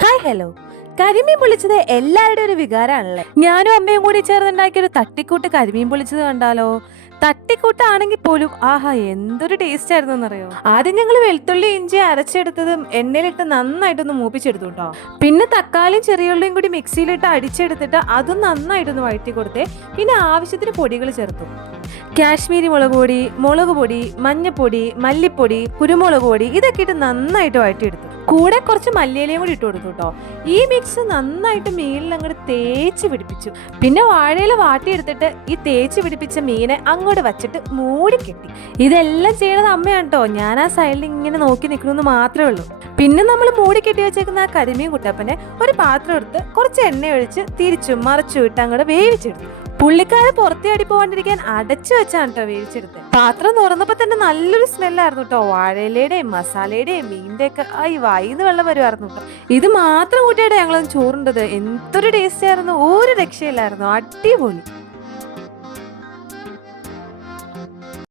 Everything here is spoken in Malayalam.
Hi hello. കരിമീൻ പൊള്ളിച്ചത് എല്ലാവരുടെയും ഒരു വികാരമാണല്ലേ. ഞാനും അമ്മയും കൂടി ചേർന്നുണ്ടാക്കിയ ഒരു തട്ടിക്കൂട്ട് കരിമീൻ പൊള്ളിച്ചത് കണ്ടാലോ. തട്ടിക്കൂട്ടാണെങ്കിൽ പോലും ആഹാ എന്തൊരു ടേസ്റ്റ് ആയിരുന്നു എന്നറിയോ. ആദ്യം ഞങ്ങൾ വെളുത്തുള്ളി ഇഞ്ചി അരച്ചെടുത്തതും എണ്ണയിലിട്ട് നന്നായിട്ടൊന്ന് മൂപ്പിച്ചെടുത്തു കേട്ടോ. പിന്നെ തക്കാളിയും ചെറിയുള്ളിയും കൂടി മിക്സിയിലിട്ട് അടിച്ചെടുത്തിട്ട് അതും നന്നായിട്ടൊന്ന് വഴറ്റി കൊടുത്തേ. പിന്നെ ആവശ്യത്തിന് പൊടികൾ ചേർത്തു. കാശ്മീരി മുളക് പൊടി, മഞ്ഞപ്പൊടി, മല്ലിപ്പൊടി, കുരുമുളക് പൊടി ഇതൊക്കെ ഇട്ട് നന്നായിട്ട് വഴറ്റിയെടുത്തു. കൂടെ കുറച്ച് മല്ലിയിലയും കൂടി ഇട്ട് കൊടുത്തു കേട്ടോ. ഈ മിക്സ് നന്നായിട്ട് മീനിൽ അങ്ങോട്ട് തേച്ച് പിടിപ്പിച്ചു. പിന്നെ വാഴയില വാട്ടിയെടുത്തിട്ട് ഈ തേച്ച് പിടിപ്പിച്ച മീനെ അങ്ങോട്ട് വച്ചിട്ട് മൂടി കെട്ടി. ഇതെല്ലാം ചെയ്യണത് അമ്മയാണ് കേട്ടോ. ഞാൻ ആ സൈഡിൽ ഇങ്ങനെ നോക്കി നിൽക്കണമെന്ന് മാത്രമേ ഉള്ളൂ. പിന്നെ നമ്മൾ മൂടി കെട്ടി വെച്ചേക്കുന്ന ആ കരിമീൻ കുട്ടപ്പനെ ഒരു പാത്രം എടുത്ത് കുറച്ച് എണ്ണ ഒഴിച്ച് തിരിച്ചും മറിച്ചും ഇട്ട് അങ്ങോട്ട് വേവിച്ചെടുത്തു. പുള്ളിക്കാരെ പുറത്തേടി പോകാണ്ടിരിക്കാൻ അടച്ചു വെച്ചാണ് കേട്ടോ വേവിച്ചെടുത്ത്. പാത്രം തുറന്നപ്പോ തന്നെ നല്ലൊരു സ്മെല്ലായിരുന്നു കേട്ടോ. വാഴയിലയുടെയും മസാലയുടെയും മീനിന്റെ ഒക്കെ ഈ വായിന്ന് വെള്ളം വരുമായിരുന്നു കേട്ടോ. ഇത് മാത്രം കൂട്ടിയായിട്ട് ഞങ്ങളൊന്ന് ചോറുണ്ടത്. എന്തൊരു ടേസ്റ്റ് ആയിരുന്നു, ഒരു രക്ഷയില്ലായിരുന്നു, അടിപൊളി.